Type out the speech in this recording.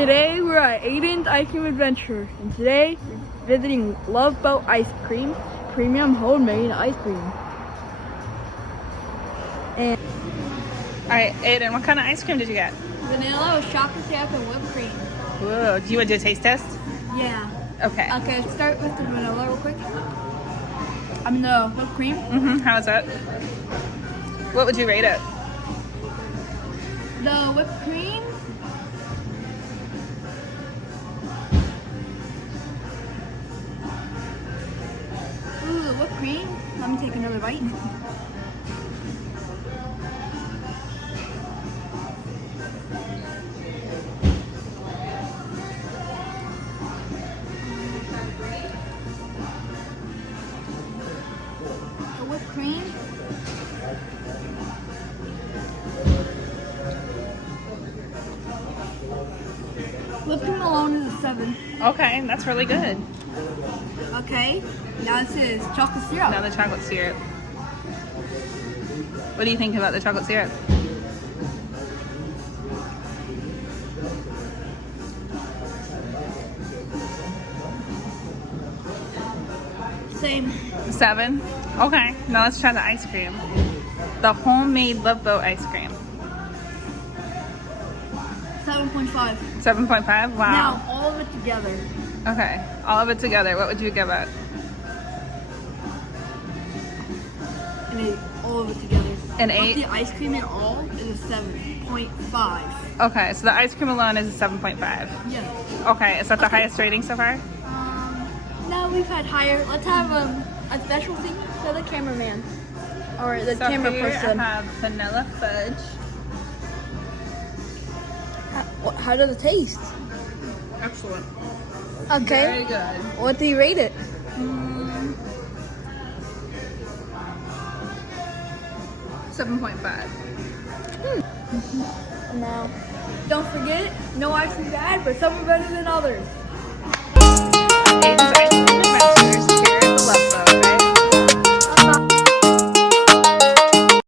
Today we're at Aiden's Ice Cream Adventure, and today we're visiting Love Boat Ice Cream, premium homemade ice cream. And All right, Aiden, what kind of ice cream did you get? vanilla with chocolate syrup and whipped cream. Whoa, do you want to do a taste test? Yeah. Okay. Okay, let's start with the vanilla real quick. I mean the whipped cream. How is that? What would you rate it? The whipped cream. Ooh, the whipped cream. Let me take another bite. The whipped cream. Whipped cream alone is a 7. Okay, that's really good. Okay, now this is chocolate syrup. Now the chocolate syrup. What do you think about the chocolate syrup? Same. 7? Okay, now let's try the ice cream. The homemade Love Boat ice cream. 7.5. 7.5? Wow. Now all of it together. Okay, all of it together, what would you give it? And it, all of it together. An But 8? the ice cream in all is a 7.5. Okay, so the ice cream alone is a 7.5. Yeah. Okay, is that the highest rating so far? Now we've had higher. Let's have a special thing for the cameraman or the So camera here person. I have vanilla fudge. How does it taste? Excellent. Okay. Very good. What do you rate it? 7.5. Now, don't forget, no ice is bad, but some are better than others.